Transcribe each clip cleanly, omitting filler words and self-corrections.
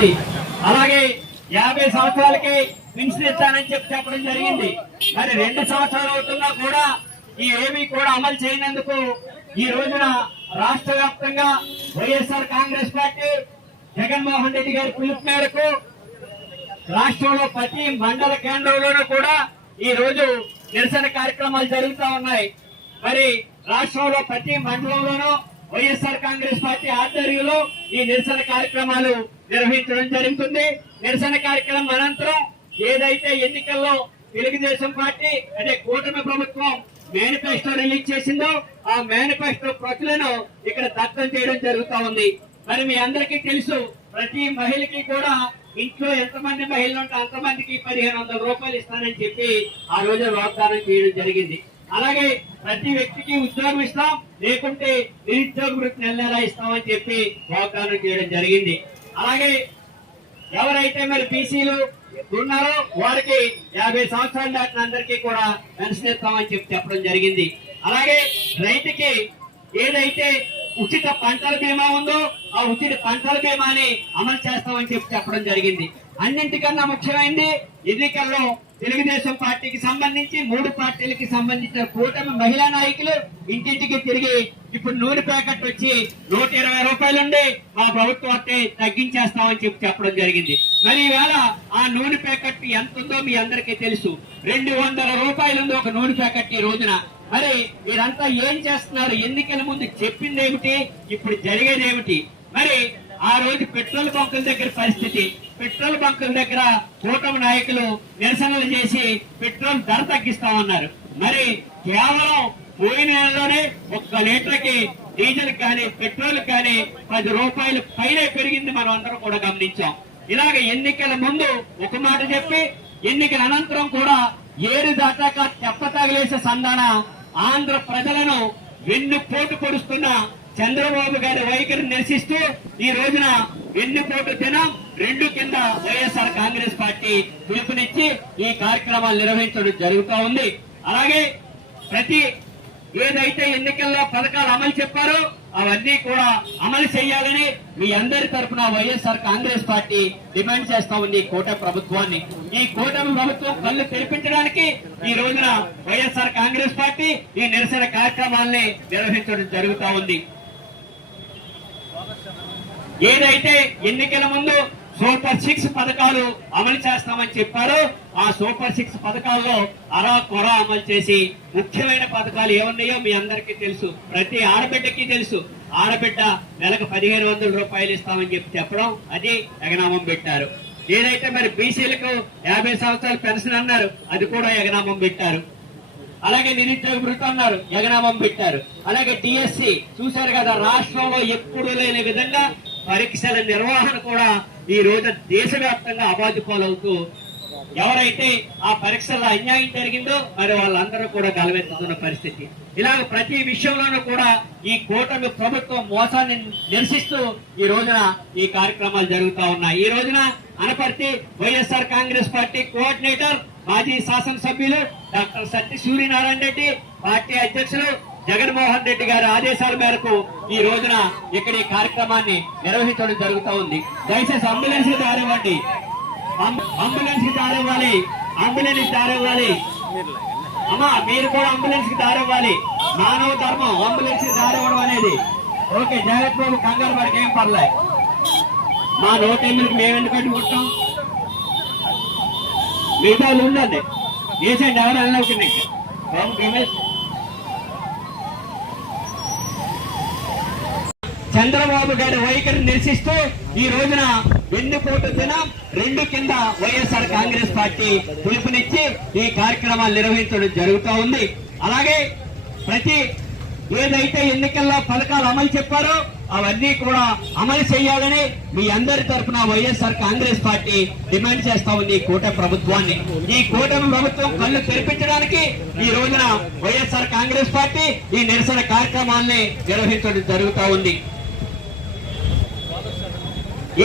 జరిగింది. అలాగే 50 సంవత్సరాలకి పెన్షన్ ఇస్తానని చెప్పడం జరిగింది. మరి 2 సంవత్సరాలు అవుతున్నా కూడా ఈ ఏమీ కూడా అమలు చేయనందుకు ఈ రోజున రాష్ట్ర వ్యాప్తంగా వైఎస్ఆర్ కాంగ్రెస్ పార్టీ జగన్మోహన్ రెడ్డి గారి పిలుపు మేరకు రాష్ట్రంలో ప్రతి మండల కేంద్రంలోనూ కూడా ఈ రోజు నిరసన కార్యక్రమాలు జరుగుతూ ఉన్నాయి. మరి రాష్ట్రంలో ప్రతి మండలంలోనూ వైఎస్ఆర్ కాంగ్రెస్ పార్టీ ఆధ్వర్యంలో ఈ నిరసన కార్యక్రమాలు నిర్వహించడం జరుగుతుంది. నిరసన కార్యక్రమం అనంతరం ఏదైతే ఎన్నికల్లో తెలుగుదేశం పార్టీ అదే కూటమి ప్రభుత్వం మేనిఫెస్టో రిలీజ్ చేసిందో ఆ మేనిఫెస్టో ప్రతులను ఇక్కడ దగ్ధం చేయడం జరుగుతూ ఉంది. మరి మీ అందరికీ తెలుసు, ప్రతి మహిళకి కూడా ఇంట్లో ఎంతమంది మహిళలు ఉంటే అంతమందికి 1500 రూపాయలు ఇస్తానని చెప్పి ఆ రోజు వాగ్దానం చేయడం జరిగింది. అలాగే ప్రతి వ్యక్తికి ఉద్యోగం ఇస్తాం, లేకుంటే నిరుద్యోగ వృత్తి నెల ఇస్తామని చెప్పి వాగ్దానం చేయడం జరిగింది. అలాగే ఎవరైతే మరి బీసీలు ఉన్నారో వారికి 50 సంవత్సరాలు దాటిన అందరికీ కూడా పెన్షన్ ఇస్తామని చెప్పడం జరిగింది. అలాగే రైతుకి ఏదైతే ఉచిత పంటల బీమా ఉందో ఆ ఉచిత పంటల బీమాని అమలు చేస్తామని చెప్పడం జరిగింది. అన్నింటికన్నా ముఖ్యమైనది ఎన్నికల్లో తెలుగుదేశం పార్టీకి సంబంధించి 3 పార్టీలకి సంబంధించిన కూటమి మహిళా నాయకులు ఇంటింటికి తిరిగి ఇప్పుడు నూనె ప్యాకెట్ వచ్చి 120 రూపాయలుండి మా ప్రభుత్వం అంటే తగ్గించేస్తామని చెప్పడం జరిగింది. మరి ఈవేళ ఆ నూనె ప్యాకెట్ ఎంత ఉందో మీ అందరికీ తెలుసు. 200 రూపాయలు ఉంది ఒక నూనె ప్యాకెట్ ఈ రోజున. మరి మీరంతా ఏం చేస్తున్నారు? ఎన్నికల ముందు చెప్పింది ఏమిటి, ఇప్పుడు జరిగేది ఏమిటి? మరి ఆ రోజు పెట్రోల్ బంకుల దగ్గర పరిస్థితి, పెట్రోల్ బంకుల దగ్గర కూటమి నాయకులు నిరసనలు చేసి పెట్రోల్ ధర తగ్గిస్తామన్నారు. మరి కేవలం పోయిన నెలలోనే 1 లీటర్కి డీజిల్ కానీ పెట్రోల్ కానీ 10 రూపాయలు పైనే పెరిగింది, మనం అందరం కూడా గమనించాం. ఇలాగ ఎన్నికల ముందు ఒక మాట చెప్పి ఎన్నికల అనంతరం కూడా ఏడు దాటాక తెప్ప తగిలేసే సంధాన ఆంధ్ర ప్రజలను వెన్నుపోటు పొడుస్తున్న చంద్రబాబు గారి వైఖరిని నిరసిస్తూ ఈ రోజున వెన్నుపోటు దినం 2 కింద వైఎస్ఆర్ కాంగ్రెస్ పార్టీ పిలుపునిచ్చి ఈ కార్యక్రమాలు నిర్వహించడం జరుగుతూ ఉంది. అలాగే ప్రతి ఏదైతే ఎన్నికల్లో పథకాలు అమలు చెప్పారో అవన్నీ కూడా అమలు చేయాలని మీ అందరి తరఫున వైఎస్ఆర్ కాంగ్రెస్ పార్టీ డిమాండ్ చేస్తా ఉంది కూటమి ప్రభుత్వాన్ని. ఈ కూటమి ప్రభుత్వం కళ్ళు తెరిపించడానికి ఈ రోజున వైఎస్ఆర్ కాంగ్రెస్ పార్టీ ఈ నిరసన కార్యక్రమాల్ని నిర్వహించడం జరుగుతూ ఉంది. ఏదైతే ఎన్నికల ముందు సూపర్ 6 పథకాలు అమలు చేస్తామని చెప్పారో ఆ సూపర్ 6 పథకాల్లో అరా కొర అమలు చేసి ముఖ్యమైన పథకాలు ఏమున్నాయో మీ అందరికీ తెలుసు, ప్రతి ఆడబిడ్డకి తెలుసు. ఆడబిడ్డ నెలకు 1500 రూపాయలు ఇస్తామని చెప్పడం అది ఎగనామం పెట్టారు. ఏదైతే మరి బీసీలకు 50 సంవత్సరాలు పెన్షన్ అన్నారు అది కూడా ఎగనామం పెట్టారు. అలాగే నిరుద్యోగ వృత్తి అన్నారు, ఎగనామం పెట్టారు. అలాగే డిఎస్సి చూశారు కదా, రాష్ట్రంలో ఎప్పుడు లేని విధంగా పరీక్షల నిర్వహణ కూడా ఈ రోజు దేశవ్యాప్తంగా అబాధి పాలవుతూ ఎవరైతే ఆ పరీక్షల్లో అన్యాయం జరిగిందో మరి వాళ్ళందరూ కూడా గలవెత్తుతున్న పరిస్థితి. ఇలాగ ప్రతి విషయంలోనూ కూడా ఈ కూటమి ప్రభుత్వం మోసాన్ని నిరసిస్తూ ఈ రోజున ఈ కార్యక్రమాలు జరుగుతూ ఉన్నాయి. ఈ రోజున అనపర్తి వైఎస్ఆర్ కాంగ్రెస్ పార్టీ కోఆర్డినేటర్ మాజీ శాసనసభ్యులు డాక్టర్ సత్య సూర్యనారాయణ రెడ్డి, పార్టీ అధ్యక్షులు జగన్మోహన్ రెడ్డి గారి ఆదేశాల మేరకు ఈ రోజున ఇక్కడ ఈ కార్యక్రమాన్ని నిర్వహించడం జరుగుతూ ఉంది. దయచేసి అంబులెన్స్ కి దారివ్వండి, అంబులెన్స్ కి దారివ్వాలి, అంబులెన్స్ దారివ్వాలి. అమ్మా మీరు కూడా అంబులెన్స్ కి దారివ్వాలి. మానవ ధర్మం అంబులెన్స్ కి దారివ్వడం అనేది. ఓకే జగత్ బాబు కంగారు పడికి ఏం పర్లే, మా 108కి మేము ఎందుకు పెట్టుకుంటాం, మిగతా వాళ్ళు ఉండండి వేసేయండి ఎవరు వెళ్ళవుతుంది. చంద్రబాబు గారి వైఖరిని నిరసిస్తూ ఈ రోజున వెన్నుపోటు దినం 2 కింద వైఎస్ఆర్ కాంగ్రెస్ పార్టీ పిలుపునిచ్చి ఈ కార్యక్రమాలు నిర్వహించడం జరుగుతూ ఉంది. అలాగే ప్రతి ఏదైతే ఎన్నికల్లో పథకాలు అమలు చెప్పారో అవన్నీ కూడా అమలు చేయాలని మీ అందరి తరఫున వైఎస్ఆర్ కాంగ్రెస్ పార్టీ డిమాండ్ చేస్తా ఉంది ఈ కూటమి ప్రభుత్వాన్ని. ఈ కూటమి ప్రభుత్వం కళ్ళు తెరిపించడానికి ఈ రోజున వైఎస్ఆర్ కాంగ్రెస్ పార్టీ ఈ నిరసన కార్యక్రమాల్ని నిర్వహించడం జరుగుతూ ఉంది.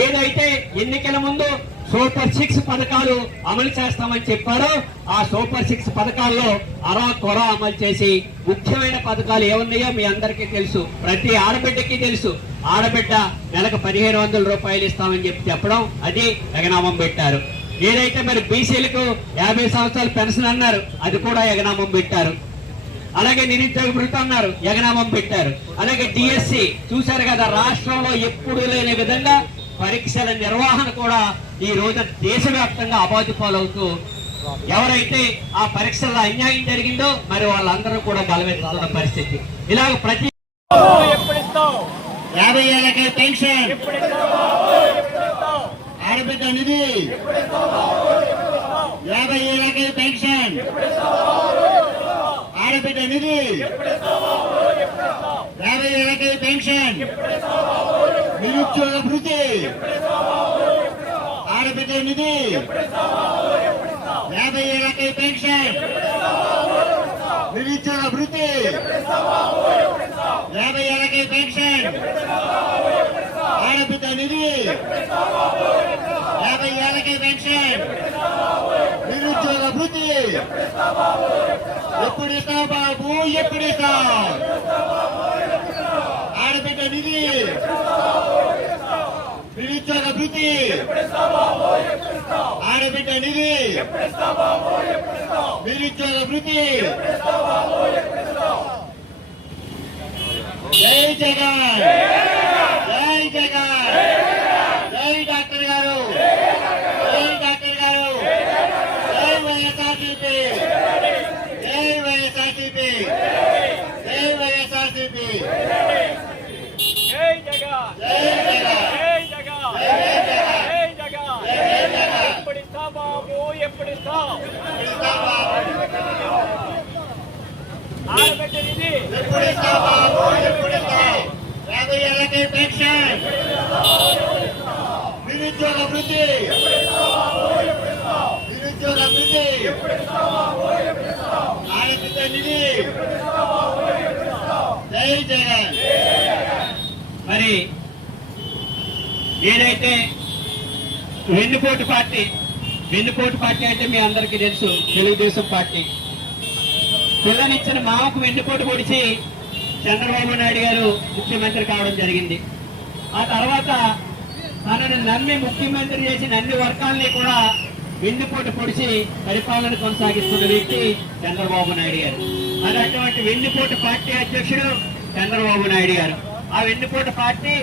ఏదైతే ఎన్నికల ముందు సూపర్ 6 పథకాలు అమలు చేస్తామని చెప్పారో ఆ సూపర్ 6 పథకాల్లో అరా కొర అమలు చేసి ముఖ్యమైన పథకాలు ఏమున్నాయో మీ అందరికీ తెలుసు, ప్రతి ఆడబిడ్డకి తెలుసు. ఆడబిడ్డ నెలకు 1500 రూపాయలు ఇస్తామని చెప్పడం అది ఎగనామం పెట్టారు. ఏదైతే మరి బీసీలకు 50 సంవత్సరాల పెన్షన్ అన్నారు అది కూడా ఎగనామం పెట్టారు. అలాగే నిరుద్యోగ భృతి అన్నారు, ఎగనామం పెట్టారు. అలాగే డిఎస్సి చూశారు కదా, రాష్ట్రంలో ఎప్పుడూ లేని విధంగా పరీక్షల నిర్వహణ కూడా ఈ రోజు దేశవ్యాప్తంగా అబాధి పాలవుతూ ఎవరైతే ఆ పరీక్షల్లో అన్యాయం జరిగిందో మరి వాళ్ళందరూ కూడా బలమెత్తుతున్న పరిస్థితి. ఇలాగ ప్రతి 50 ఏళ్ళకి పెన్షన్, ఆడబిడ్డ నిధి, 50 ఏళ్ళకి పెన్షన్, ఆడబిడ్డ నిధి, 50 ఏళ్ళకి పెన్షన్, నిరుద్యోగ భృతి, ఆడబిడ్డ నిధి, 50 ఏళ్ళకి పెన్షన్, నిరుద్యోగ భృతి, 50 ఏళ్ళకి పెన్షన్, ఆడబిడ్డ నిధి, 50 ఏళ్ళకి పెన్షన్, నిరుద్యోగ భృతి. ఎప్పుడు ఇస్తావు బాబు, ఎప్పుడు ఇస్తావు? ఆడబిడ్డ నిధి, నిరుద్యోగ భృతి, ఆడబిడ్డ నిధి, నిరుద్యోగ భృతి. జై జగన్, జై జగన్, జై డాక్టర్ గారు, జై డాక్టర్ గారు, జై వైఎస్ఆర్సీపీ, జై వైఎస్ఆర్సీపీ, జై వైఎస్ఆర్సీపీ. జై జగన్, జై జగన్, జై జగన్, జై జగన్, జై జగన్. జై జగన్. ఎప్పుడు ఇస్తావు బాబు, ఎప్పుడు ఇస్తావు? ఆడబిడ్డ నిధి, ఎప్పుడు ఇస్తావు బాబు, ఎప్పుడు ఇస్తావు? 50 ఏళ్ళకి పెన్షన్, నిరుద్యోగ భృతి, నిరుద్యోగ భృతి, ఆడబిడ్డ నిధి. జై జగన్. మరి ఏదైతే వెన్నుపోటు పార్టీ అంటే మీ అందరికీ తెలుసు, తెలుగుదేశం పార్టీ. పిల్లనిచ్చిన మామకు వెన్నుపోటు పొడిచి చంద్రబాబు నాయుడు గారు ముఖ్యమంత్రి కావడం జరిగింది. ఆ తర్వాత తనను నమ్మి ముఖ్యమంత్రి చేసిన అన్ని వర్గాల్ని కూడా వెన్నుపోటు పొడిచి పరిపాలన కొనసాగిస్తున్న వ్యక్తి చంద్రబాబు నాయుడు గారు. మరి అటువంటి వెన్నుపోటు పార్టీ అధ్యక్షుడు చంద్రబాబు నాయుడు గారు. ఆ వెన్నుపోటు పార్టీ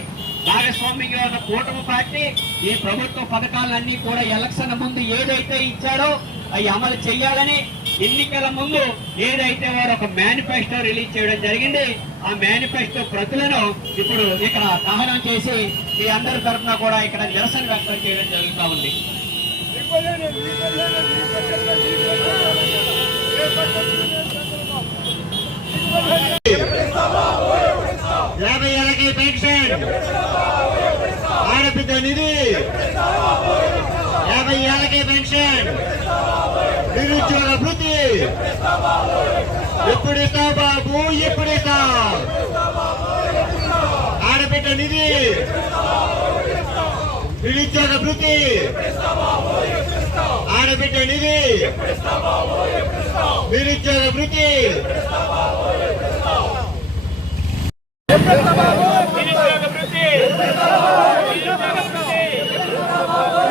భాగస్వామ్యంగా ఉన్న కూటమి పార్టీ ఈ ప్రభుత్వ పథకాలన్నీ కూడా ఎలక్షన్ ముందు ఏదైతే ఇచ్చాడో అవి అమలు చేయాలని ఎన్నికల ముందు ఏదైతే వారు ఒక మేనిఫెస్టో రిలీజ్ చేయడం జరిగింది. ఆ మేనిఫెస్టో ప్రతులను ఇప్పుడు ఇక్కడ దహనం చేసి ఈ అందరి తరఫున కూడా ఇక్కడ నిరసన వ్యక్తం చేయడం జరుగుతూ ఉంది. 50 ఏళ్ళకి పెన్షన్, ఆడబిడ్డ నిధి, 50 ఏళ్ళకి పెన్షన్, నిరుద్యోగ భృతి. ఎప్పుడు ఇస్తావు బాబు, ఎప్పుడు ఇస్తావు? ఆడబిడ్డ నిధి, నిరుద్యోగ భృతి, ఆడబిడ్డ నిధి, నిరుద్యోగ భృతి. నిరుద్యోగ భృతి, నిరుద్యోగ భృతి,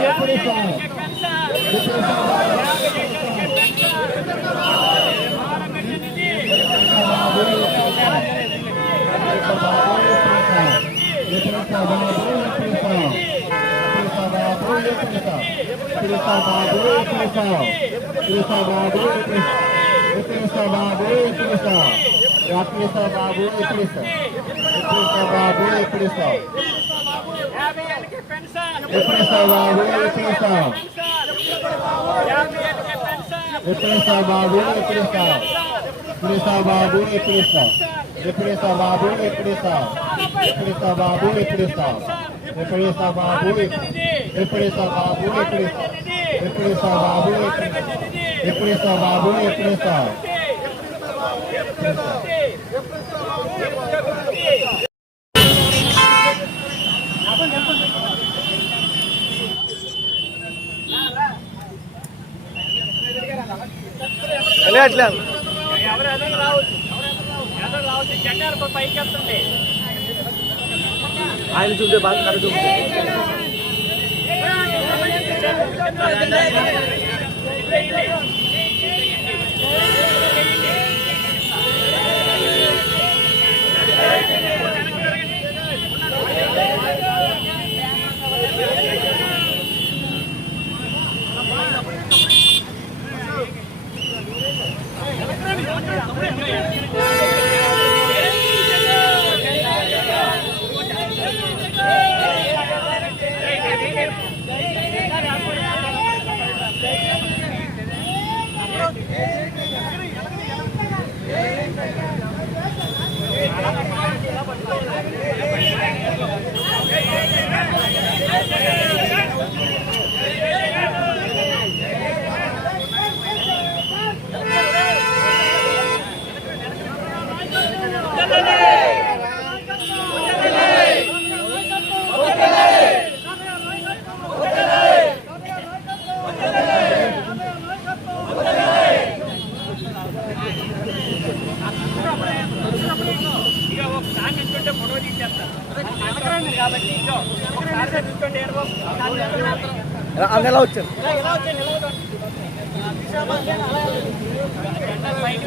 50 ఏళ్ళకి పెన్షన్, 50 ఏళ్ళకి పెన్షన్, ఆడబిడ్డ నిధి, బాబు ఎప్పుడు బాబు ఎప్పుడు ఇస్తావు? 50 ఏళ్ళకి పెన్షన్, ఎప్పుడు ఇస్తావు బాబు, ఎప్పుడు ఇస్తావు? 50 ఏళ్ళకి పెన్షన్, ఎప్పుడు ఇస్తావు బాబు, ఎప్పుడు ఇస్తావు? ఎప్పుడు ఇస్తావు బాబు, ఎప్పుడు ఇస్తావు? ఎప్పుడు ఇస్తావు బాబు, ఎప్పుడు ఇస్తావు? ఎప్పుడు ఇస్తావు బాబు, ఎప్పుడు ఇస్తావు? ఎప్పుడు ఇస్తావు బాబు, ఎప్పుడు ఇస్తావు బాబు, ఎప్పుడు ఇస్తావు? ఎప్పుడు ఇస్తావు బాబు, ఎప్పుడు ఇస్తావు బాబు, ఎప్పుడు ఇస్తావు? ఎవరు ఎదురు రావచ్చు, ఎదురు రావచ్చు. జెండాలు పైకి వెళ్తుంది. ఆయన చూసే బాగా ఇక ఒకసారి నిల్చుంటే ఫోటో తీసేస్తారు కాబట్టి ఇక ఒకసారి నిల్చుంటే అందులో వచ్చారు. పైకి